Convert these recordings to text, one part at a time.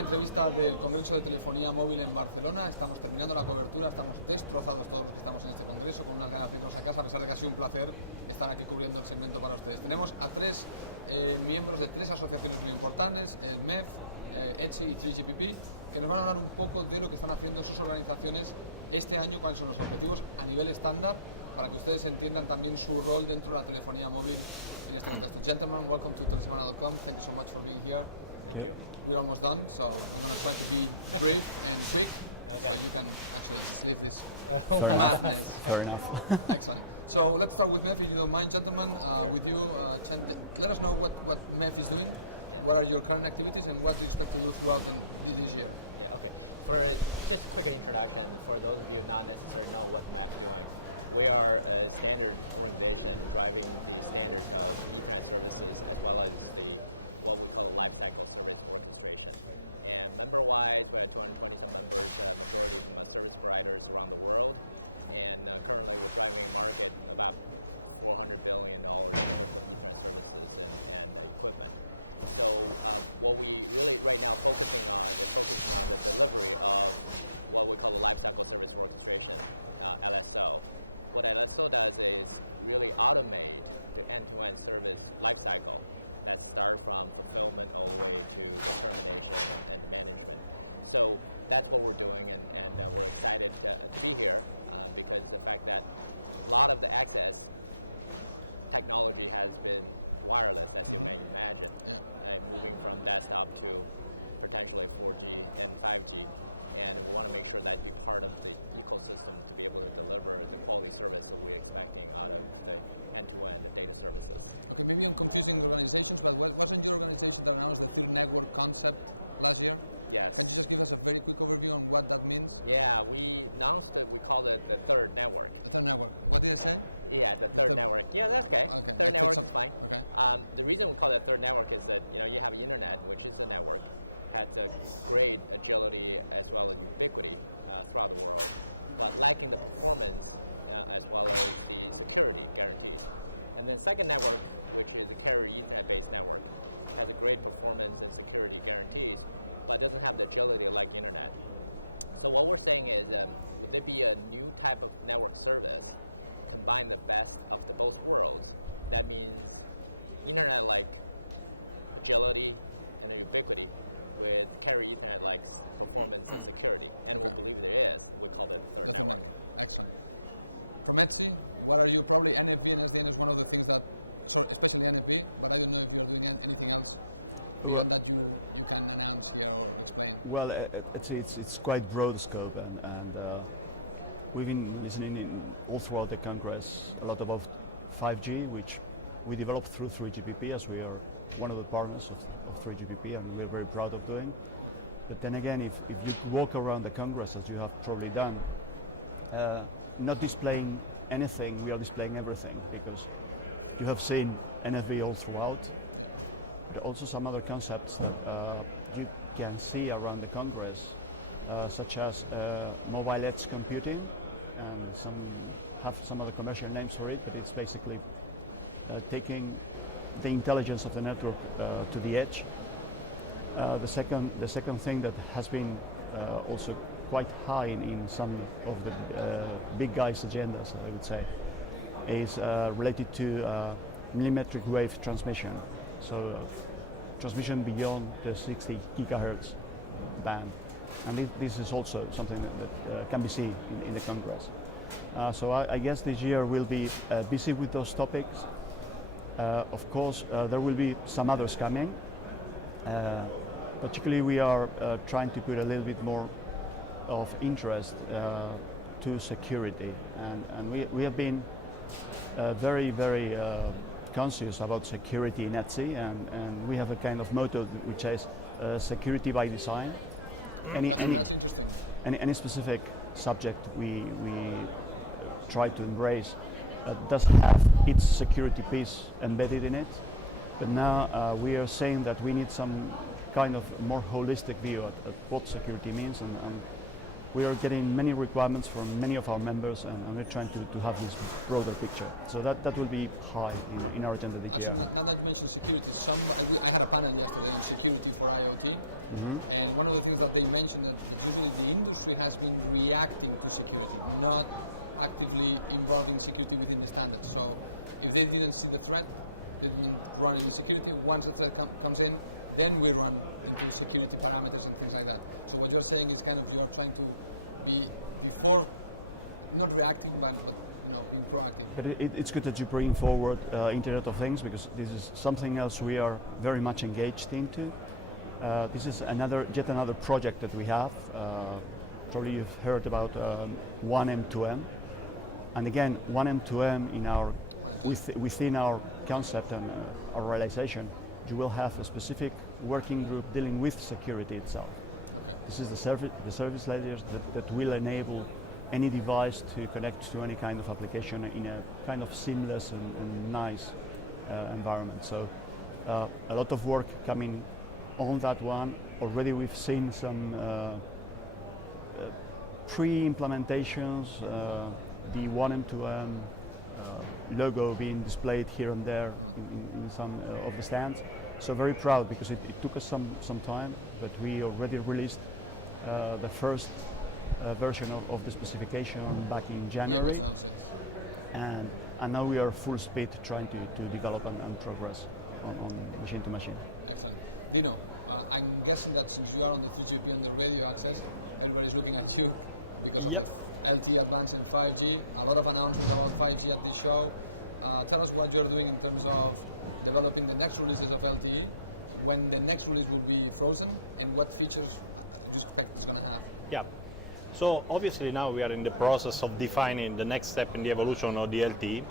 última entrevista del Congreso de Telefonía Móvil en Barcelona. Estamos terminando la cobertura, estamos destrozados todos los que estamos en este congreso, con unas ganas de irnos a casa, a pesar de que ha sido un placer estar aquí cubriendo el segmento para ustedes. Tenemos a tres miembros de tres asociaciones muy importantes, el MEF, ETSI y 3GPP, que nos van a hablar un poco de lo que están haciendo sus organizaciones este año, cuáles son los objetivos a nivel estándar, para que ustedes entiendan también su rol dentro de la telefonía móvil en este contexto. Gentlemen, welcome to telesemana.com. Thank you so much for being here. Thank you. We're almost done, so I'm going to try to be brief and quick, Okay. so you can actually just leave this Fair madness. Fair enough. Excellent. So let's start with MEF, if you don't mind, gentlemen. Sure. With you, let us know what MEF is doing, Yeah. what are your current activities, and what do you expect to do throughout this year? Yeah, okay. For just a quick introduction, for those of you not necessarily know what MEF doing, we are a standard organization driving the standards of Ethernet services as well as what we call the lifecycle service orchestration. And member-wise, we have 220 some members, majority of them are service providers around the world. And currently we're driving a market about $400 billion in terms of Ethernet services and equipment. So what we really right now focusing on the delivery of what we call the lifecycle service orchestration, LSO. What LSO does is really automate the end-to-end service lifecycle that start from fulfillment all the way to the termination and management. So that's what we're doing, and we're excited to be here because the fact that a lot of the access technology has been wireless, as you may imagine, moving from desktop to potentially 4G and 5G. And we want to make sure that be part of the ecosystem to be able to deliver the quality service that we're expecting out of the end-to-end data services. Okay, maybe I'm confusing organizations, but wasn't your organization that announced the third network concept last year? Yes. Can you just give us a very quick overview on what that means? Yeah, we announced it, we called it the third network. The third network. What did I say? Yeah, the third network. Yeah, that's okay. Okay. Third network is fine. Okay. The reason we call it third network is that you have internet, which is a network, has a great agility as well as ubiquity throughout the world, but lacking the performance as well as the security guarantees. And then second network, which is a carrier Ethernet-based network, has a great performance and security guarantees, but doesn't have the agility like internet. So what we're saying is, would there be a new type of network service, combine the best of the both worlds? That means internet-like agility and ubiquity, with carrier Ethernet like performance and security, and we believe there is. We call it the third network. Excellent. From ETSI, what are you? Probably NFV and SDN is one of the things that, sorry, especially NFV, but I don't know if you're doing anything else beyond that you can announce here or explain. Well, it's quite broad scope, and we've been listening all throughout the Congress a lot about 5G, which we developed through 3GPP, as we are one of the partners of 3GPP, and we're very proud of doing. But then again, if you walk around the Congress, as you have probably done, not displaying anything, we are displaying everything, because you have seen NFV all throughout, but also some other concepts that you can see around the Congress, such as mobile edge computing, have some other commercial names for it, but it's basically taking the intelligence of the network to the edge. The second thing that has been also quite high in some of the big guys' agendas, I would say, is related to millimetric wave transmission. So transmission beyond the 60 gigahertz band. And this is also something that can be seen in the Congress. So I guess this year we'll be busy with those topics. Of course, there will be some others coming. Particularly, we are trying to put a little bit more of interest to security, and we have been very conscious about security in ETSI, and we have a kind of motto which says security by design. That's interesting. Any specific subject we try to embrace does have its security piece embedded in it, but now we are saying that we need some kind of more holistic view of what security means, and we are getting many requirements from many of our members, and we're trying to have this broader picture. So that will be high in our agenda this Actually, year. now that you mentioned security, I had a panel yesterday on security for IoT, and one of the things that they mentioned that usually the industry has been reacting to security, not actively involving security within the standards. So if they didn't see the threat, they didn't run any security. Once the threat comes in, then we run into security parameters and things like that. So what you're saying is kind of you are trying to be before, not reacting, but being proactive. But it's good that you bring forward Internet of Things, because this is something else we are very much engaged into. This is yet another project that we have. Probably you've heard about 1M2M. And again, 1M2M within our concept and our realization, you will have a specific working group dealing with security itself. Okay. This is the service layers that will enable any device to connect to any kind of application in a kind of seamless and nice environment. So a lot of work coming on that one. Already we've seen some pre-implementations, the 1M2M logo being displayed here and there in some of the stands. So very proud, because it took us some time, but we already released the first version of the specification back in January. Yeah, it was announced, yes. And now we are full speed trying to develop and progress on machine to machine. Excellent. Dino, I'm guessing that since you are on the 3GPP on the radio access, everybody's looking at you because of the LTE advance in 5G. A lot of announcements about 5G at this show. Tell us what you're doing in terms of developing the next releases of LTE, when the next release will be frozen, and what features you expect it's going to have. Yeah. So obviously now we are in the process of defining the next step in the evolution of the LTE,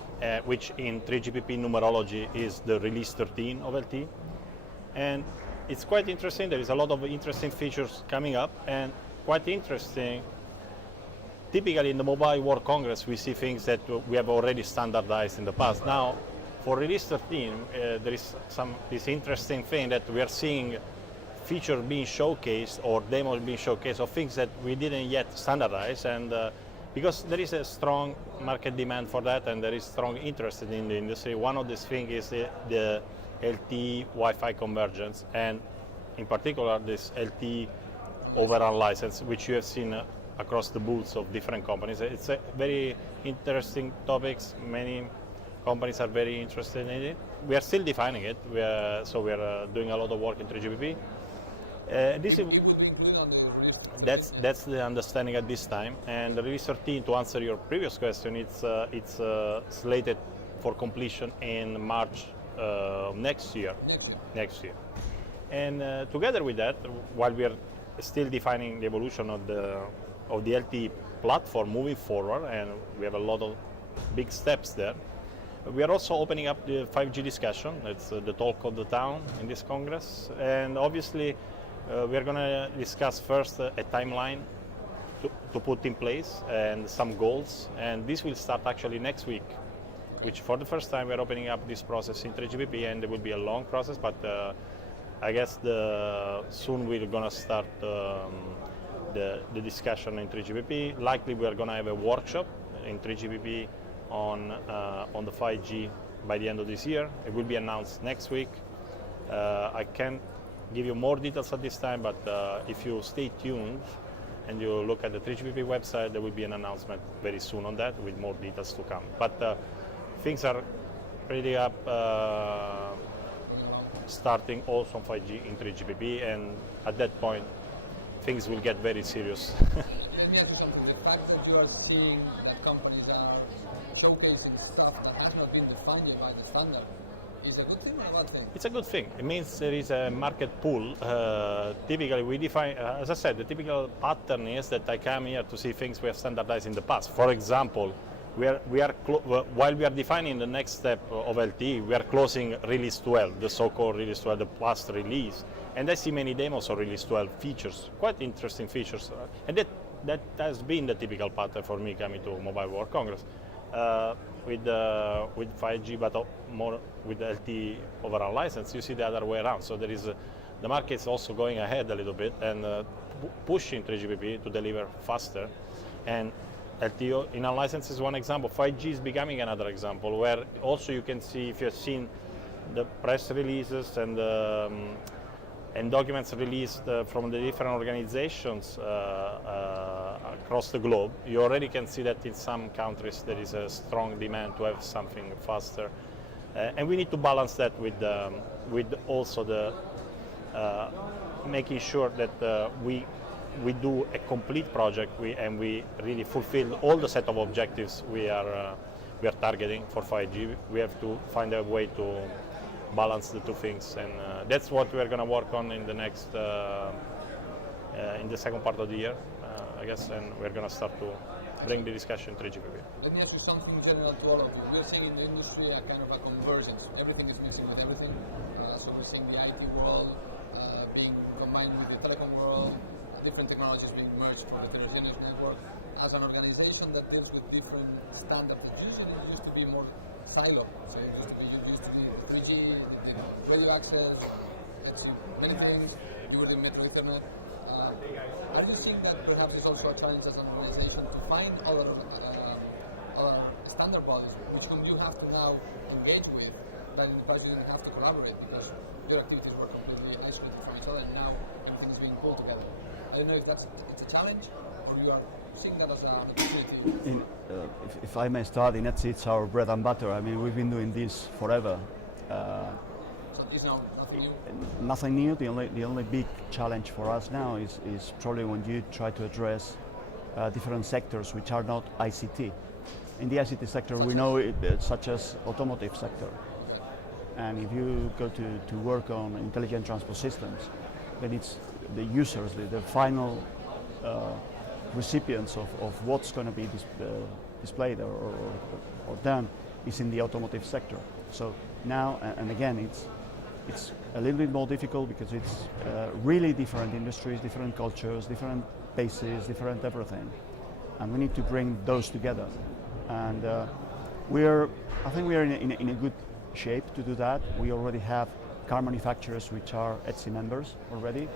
which in 3GPP numerology is the release 13 of LTE. And it's quite interesting. There is a lot of interesting features coming up, and quite interesting. Typically in the Mobile World Congress we see things that we have already standardized in the past. Now for release 13 there is this interesting thing that we are seeing features being showcased or demos being showcased of things that we didn't yet standardize, and because there is a strong market demand for that and there is strong interest in the industry. One of these things is the LTE Wi-Fi convergence, and in particular this LTE over unlicensed, which you have seen across the booths of different companies. It's a very interesting topics. Many companies are very interested in it. We are still defining it. We are doing a lot of work in 3GPP. It will be included on the release 13? That's the understanding at this time. And the release 13, to answer your previous question, it's slated for completion in March next year. Next year. And together with that, while we are still defining the evolution of the LTE platform moving forward, and we have a lot of big steps there, we are also opening up the 5G discussion. It's the talk of the town in this Congress. And obviously, we are going to discuss first a timeline to put in place and some goals. And this will start actually next week. Okay. Which for the first time we are opening up this process in 3GPP, and it will be a long process, but I guess soon we're going to start the discussion in 3GPP. Likely we are going to have a workshop in 3GPP on the 5G by the end of this year. It will be announced next week. I can't give you more details at this time, but if you stay tuned and you look at the 3GPP website, there will be an announcement very soon on that with more details to come. But things are really up, moving along, starting also on 5G in 3GPP, and at that point things will get very serious. Let me ask you something. The fact that you are seeing that companies are showcasing stuff that has not been defined yet by the standard is a good thing or a bad thing? It's a good thing. It means there is a market pull. Typically we define, as I said, the typical pattern is that I come here to see things we have standardized in the past. For example, while we are defining the next step of LTE, we are closing release 12, the so-called release 12, the plus release. And I see many demos of release 12 features, quite interesting features. And that has been the typical pattern for me coming to Mobile World Congress. With 5G, but more with LTE over unlicensed, you see the other way around. So there is the market is also going ahead a little bit and pushing 3GPP to deliver faster. And LTE in unlicensed is one example. 5G is becoming another example where also you can see, if you've seen the press releases and documents released from the different organizations across the globe, you already can see that in some countries there is a strong demand to have something faster. And we need to balance that with also the making sure that we do a complete project and we really fulfill all the set of objectives we are targeting for 5G. We have to find a way to balance the two things, and that's what we're going to work on in the next in the second part of the year, I guess, and we're going to start to bring the discussion to 3GPP. Let me ask you something general to all of you. We're seeing in the industry a kind of a convergence. Everything is mixing with everything. So we're seeing the IT world being combined with the telecom world, different technologies being merged for the heterogeneous network. As an organization that deals with different standards that usually used to be more siloed. So you used to do the 3G, the radio access, ETSI, many things. You were doing Metro Ethernet. Are you seeing that perhaps it's also a challenge as an organization to find other standard bodies whom you have to now engage with that in the past you didn't have to collaborate because your activities were completely isolated from each other and now everything is being pulled together? I don't know if it's a challenge or you are seeing that as an opportunity for... If I may start, in ETSI it's our bread and butter. I mean, we've been doing this forever. So it's now nothing new? Nothing new. The only big challenge for us now is probably when you try to address different sectors which are not ICT. In the ICT sector, such as automotive sector. Okay. And if you go to work on intelligent transport systems, then it's the users, the final recipients of what's going to be displayed or done is in the automotive sector. So now, and again, it's a little bit more difficult because it's really different industries, different cultures, different paces, different everything. And we need to bring those together. And I think we are in a good shape to do that. We already have car manufacturers which are ETSI members already,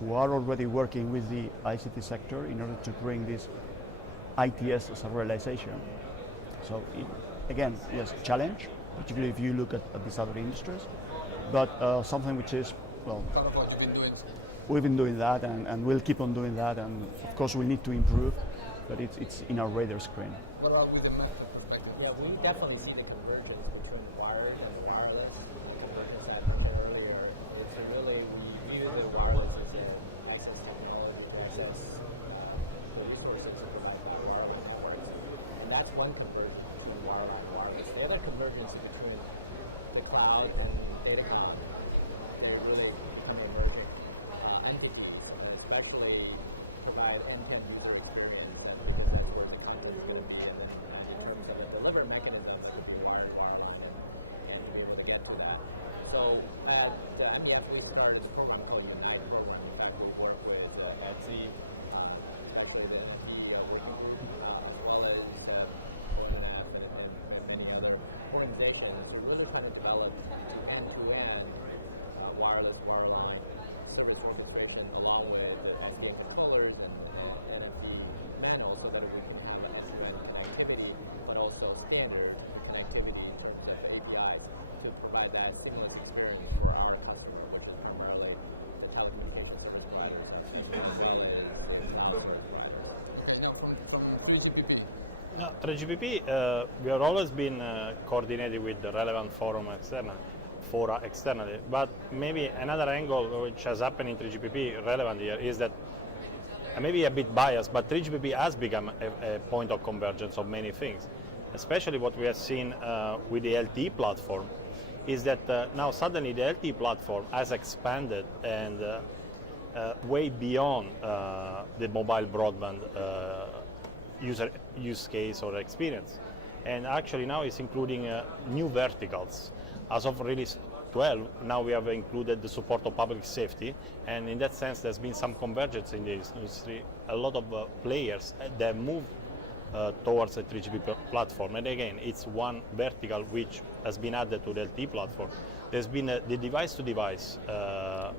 who are already working with the ICT sector in order to bring this ITS as a realization. So again, yes, challenge, particularly if you look at these other industries, but something which is, well, part of what you've been doing. We've been doing that and we'll keep on doing that, and of course we need to improve, but it's in our radar screen. What about with the MEF perspective? Yeah, we definitely see the convergence between the wired and the wireless. Convergence I mentioned earlier is really, we view the wireless as an access technology to access the resources provided by wireline networks. And that's one convergence between wireline and wireless. The other convergence is between the cloud and datacom. They're really becoming emerging entities, especially provide end-to-end user experience, and because that's where the content is going to be, and in terms of a delivery mechanism, that could be wired, wireline, and to be able to get to that. So at the MEF, we started the program called Unite program. In fact, we'll work with ETSI, especially the NFV working group, as well as ONF and many other organizations. They're really trying to develop to end-to-end wireless, wireline, service orchestration along with the SDN controllers and NFV manual, so that we can have end-to-end connectivity, but also standard connectivity in terms of APIs to provide that seamless experience for our customer, which is primarily the telecommunication service providers as well as the cloud service providers. Okay, now from 3GPP. 3GPP, we have always been coordinated with the relevant fora externally, but maybe another angle which has happened in 3GPP relevant here is that, maybe a bit biased, but 3GPP has become a point of convergence of many things. Especially what we have seen with the LTE platform is that now suddenly the LTE platform has expanded and way beyond the mobile broadband use case or experience, and actually now it's including new verticals. As of release 12, now we have included the support of public safety, and in that sense there's been some convergence in the industry. A lot of players that move towards a 3GPP platform. And again, it's one vertical which has been added to the LTE platform. There's been the device-to-device.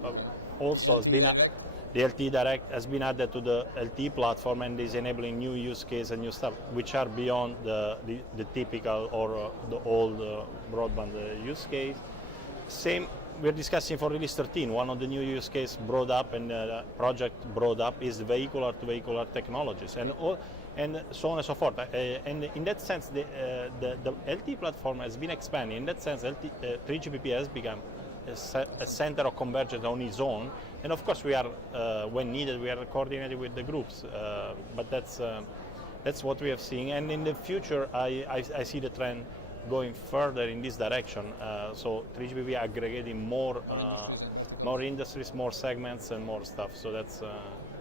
Okay. Also The LTE Direct. The LTE Direct has been added to the LTE platform and is enabling new use case and new stuff which are beyond the typical or the old broadband use case. Same, we're discussing for release 13, one of the new use case brought up and project brought up is vehicular-to-vehicular technologies. Okay. And so on and so forth. And in that sense, the LTE platform has been expanding. In that sense, 3GPP has become a center of convergence on its own. And of course, we are, when needed, we are coordinating with the groups. But that's what we are seeing. And in the future, I see the trend going further in this direction. So 3GPP aggregating more industries and verticals. More industries, more segments, and more stuff. So that's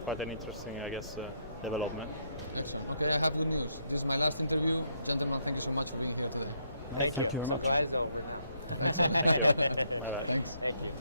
quite an interesting, I guess, development. Excellent. Okay, I have good news. This is my last interview. Gentlemen, thank you so much for being here today. Thank you. very So much. glad it's over now. Excellent. Thanks. Thank you.